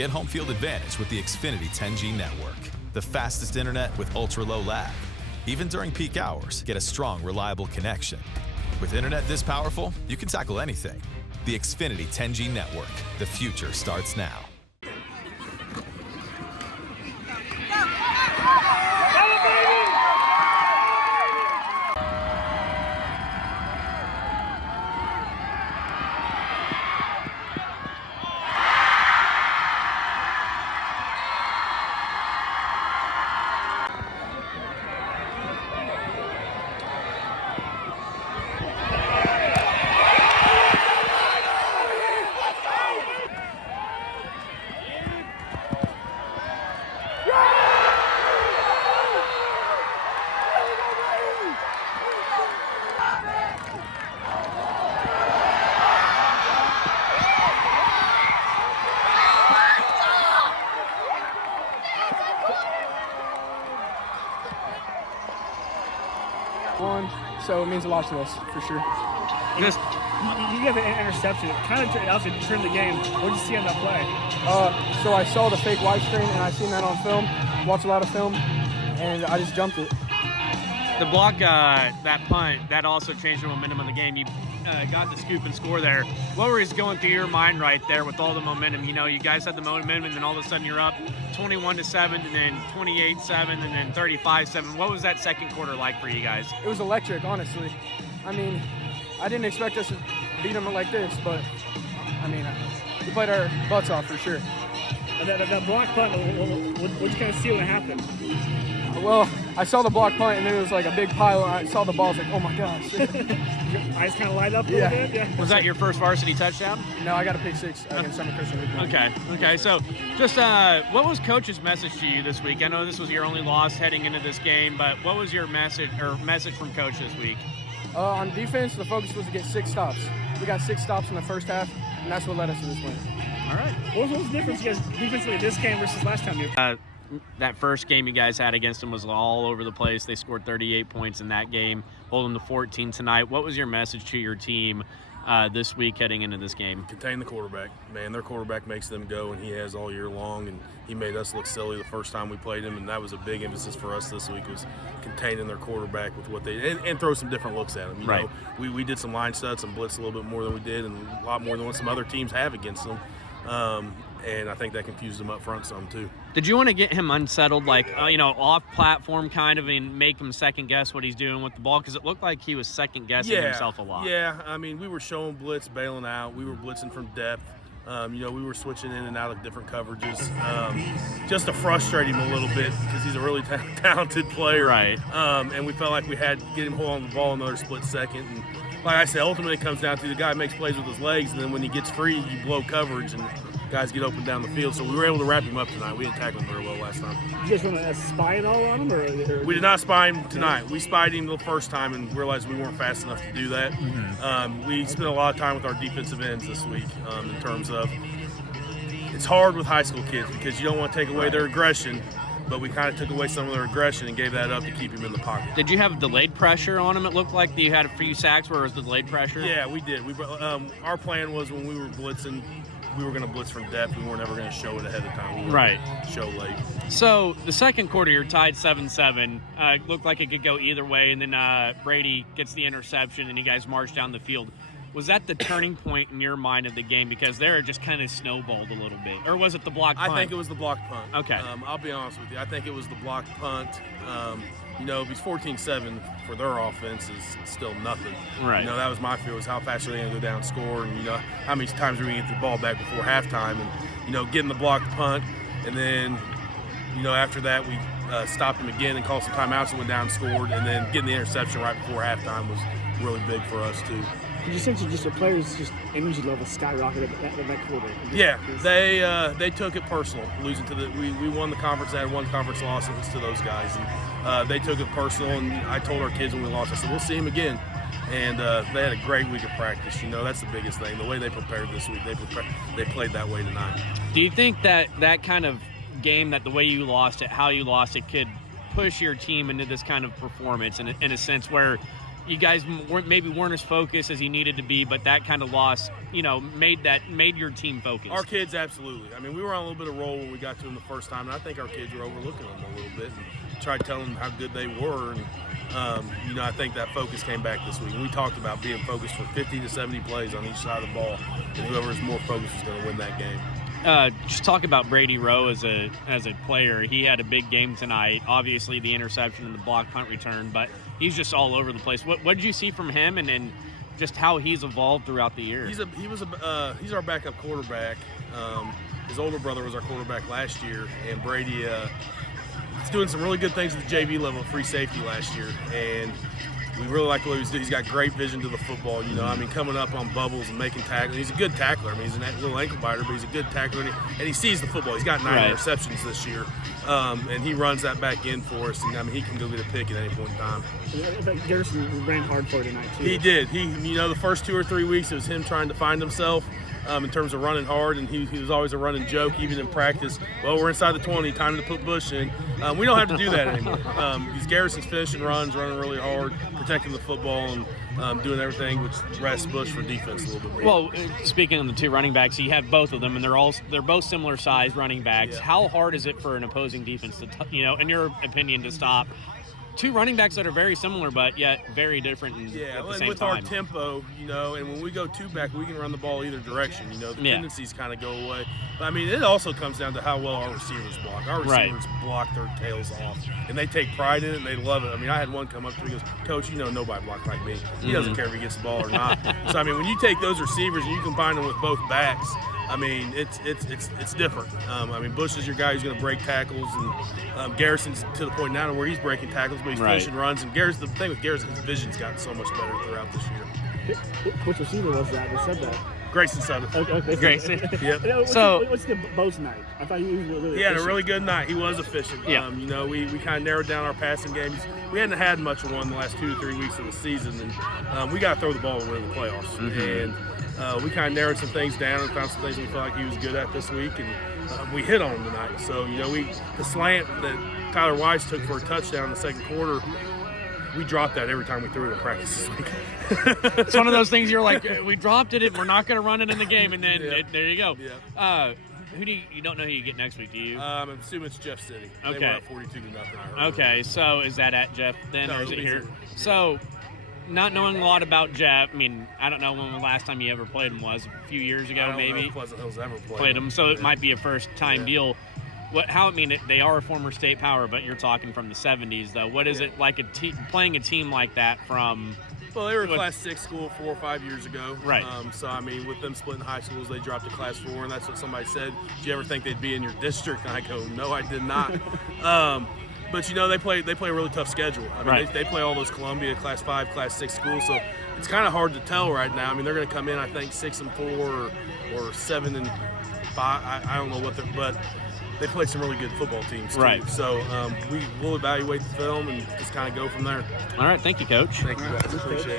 Get home field advantage with the Xfinity 10G network. The fastest internet with ultra-low lag. Even during peak hours, get a strong, reliable connection. With internet this powerful, you can tackle anything. The Xfinity 10G network. The future starts now. So it means a lot to us, for sure. You have an interception. It kind of obviously turned the game. What did you see on that play? So I saw the fake widescreen, and I seen that on film, watched a lot of film, and I just jumped it. The block, that punt, that also changed the momentum of the game. You got the scoop and score there. What was going through your mind right there with all the momentum? You know, you guys had the momentum, and then all of a sudden you're up 21-7, and then 28-7, and then 35-7. What was that second quarter like for you guys? It was electric, honestly. I mean, I didn't expect us to beat them like this, but, I mean, we played our butts off for sure. And that block punt, what did you kind of see when it happened? Well, I saw the block punt, and then it was like a big pile, and I saw the ball. I was like, oh my gosh. Your eyes kind of light up a little bit? Yeah. Was that your first varsity touchdown? No, I got a pick six against Summer Christian. Okay. So, just what was Coach's message to you this week? I know this was your only loss heading into this game, but what was your message from Coach this week? On defense, the focus was to get 6 stops. We got 6 stops in the first half, and that's what led us to this win. All right. What was the difference, you guys, defensively this game versus last time you? That first game you guys had against them was all over the place. They scored 38 points in that game, hold them to 14 tonight. What was your message to your team this week heading into this game? Contain the quarterback. Man, their quarterback makes them go, and he has all year long, and he made us look silly the first time we played him, and that was a big emphasis for us this week, was containing their quarterback with what they – and throw some different looks at him. You know, we did some line studs and blitz a little bit more than we did, and a lot more than what some other teams have against them. And I think that confused him up front some too. Did you want to get him unsettled, like, off platform kind of, and make him second guess what he's doing with the ball? Because it looked like he was second guessing himself a lot. Yeah, I mean, we were showing blitz, bailing out. We were blitzing from depth. We were switching in and out of different coverages, just to frustrate him a little bit because he's a really talented player. Right. And we felt like we had to get him hold on the ball another split second. And like I said, ultimately it comes down to the guy makes plays with his legs, and then when he gets free, you blow coverage and guys get open down the field. So we were able to wrap him up tonight. We didn't tackle him very well last time. You guys want to spy it all on him? Or we did not spy him tonight. We spied him the first time and realized we weren't fast enough to do that. Mm-hmm. We spent a lot of time with our defensive ends this week in terms of it's hard with high school kids because you don't want to take away their aggression, but we kind of took away some of their aggression and gave that up to keep him in the pocket. Did you have delayed pressure on him? It looked like you had a few sacks where it was the delayed pressure. Yeah, we did. Our plan was when we were blitzing, we were going to blitz from depth. We weren't ever going to show it ahead of time. We were going to show late. So the second quarter, you're tied 7-7. Looked like it could go either way, and then Brady gets the interception, and you guys march down the field. Was that the turning point in your mind of the game? Because there it just kind of snowballed a little bit. Or was it the blocked punt? I think it was the blocked punt. Okay. I'll be honest with you. I think it was the blocked punt. If he's 14-7 for their offense is still nothing. Right. That was my fear, was how fast are they going to go down and score, and, how many times are we going to get the ball back before halftime, and, getting the blocked punt. And then, after that we stopped him again and called some timeouts and went down and scored, and then getting the interception right before halftime was really big for us too. Did you sense just the players' just energy level skyrocketed at that quarter? Yeah, they took it personal. Losing to we won the conference. They had one conference loss. It was to those guys, and they took it personal. And I told our kids when we lost, I said, we'll see them again. And they had a great week of practice. That's the biggest thing. The way they prepared this week, they played that way tonight. Do you think that kind of game, that the way you lost it, how you lost it, could push your team into this kind of performance in a sense where you guys weren't as focused as you needed to be, but that kind of loss, made your team focus. Our kids, absolutely. I mean, we were on a little bit of roll when we got to them the first time, and I think our kids were overlooking them a little bit and tried to tell them how good they were. And, I think that focus came back this week. And we talked about being focused for 50 to 70 plays on each side of the ball, and whoever is more focused is going to win that game. Just talk about Brady Rowe as a player. He had a big game tonight. Obviously, the interception and the block punt return, but he's just all over the place. What did you see from him, and then just how he's evolved throughout the year? He's our backup quarterback. His older brother was our quarterback last year, and Brady is doing some really good things at the JV level, free safety last year, and we really like what he's doing. He's got great vision to the football, coming up on bubbles and making tackles. He's a good tackler. I mean, he's a little ankle biter, but he's a good tackler, and he sees the football. He's got 9 interceptions this year, and he runs that back in for us. And he can go get a pick at any point in time. Garrison ran hard for tonight too. He did. The first 2 or 3 weeks, it was him trying to find himself. In terms of running hard, and he was always a running joke, even in practice. Well, we're inside the 20, time to put Bush in. We don't have to do that anymore. These Garrison's finishing runs, running really hard, protecting the football, and doing everything, which rests Bush for defense a little bit more. Well, speaking of the 2 running backs, you have both of them, and they're both similar size running backs. Yeah. How hard is it for an opposing defense to, in your opinion, to stop 2 running backs that are very similar but yet very different at the same time? With our tempo, and when we go 2 back, we can run the ball either direction. The tendencies kind of go away. But, I mean, it also comes down to how well our receivers block. Our receivers block their tails off, and they take pride in it, and they love it. I mean, I had one come up to me and goes, "Coach, nobody blocked like me." He doesn't care if he gets the ball or not. So, I mean, when you take those receivers and you combine them with both backs, I mean, it's different. Bush is your guy who's going to break tackles, and Garrison's to the point now to where he's breaking tackles, but he's finishing runs. And the thing with Garrison, his vision's gotten so much better throughout this year. Which receiver was that? They said that. Grayson Sutter. Okay. Grayson. Yep. What's the Bo's night? I thought he was really. He had a really good night. He was efficient. Yeah. We kind of narrowed down our passing games. We hadn't had much of one the last 2 to 3 weeks of the season, and we got to throw the ball to win the playoffs. Mm-hmm. And we kind of narrowed some things down and found some things we felt like he was good at this week, and we hit on him tonight. So the slant that Tyler Weiss took for a touchdown in the second quarter, we dropped that every time we threw it in practice this week. It's one of those things you're like, we dropped it, and we're not going to run it in the game, and then there you go. Yeah. Who do you don't know who you get next week, do you? I'm assuming it's Jeff City. Okay. They were up 42-0. Okay, so is that at Jeff then, No, or is it here? here. So, not knowing a lot about Jeff, I mean, I don't know when the last time you ever played him was. A few years ago, I don't know maybe. if Pleasant Hill's ever Played him, so it might be a first-time deal. They are a former state power, but you're talking from the 70s, though. What is it like playing a team like that from? Well, they were a Class 6 school 4 or 5 years ago. Right. So, I mean, with them splitting high schools, they dropped to Class 4, and that's what somebody said. Did you ever think they'd be in your district? And I go, no, I did not. But, they play a really tough schedule. I mean, they play all those Columbia Class 5, Class 6 schools, so it's kind of hard to tell right now. I mean, they're going to come in, I think, 6-4 or 7-5. I don't know what they're – but they play some really good football teams, too. Right. So we'll evaluate the film and just kind of go from there. All right, thank you, Coach. Thank you, guys. Appreciate it.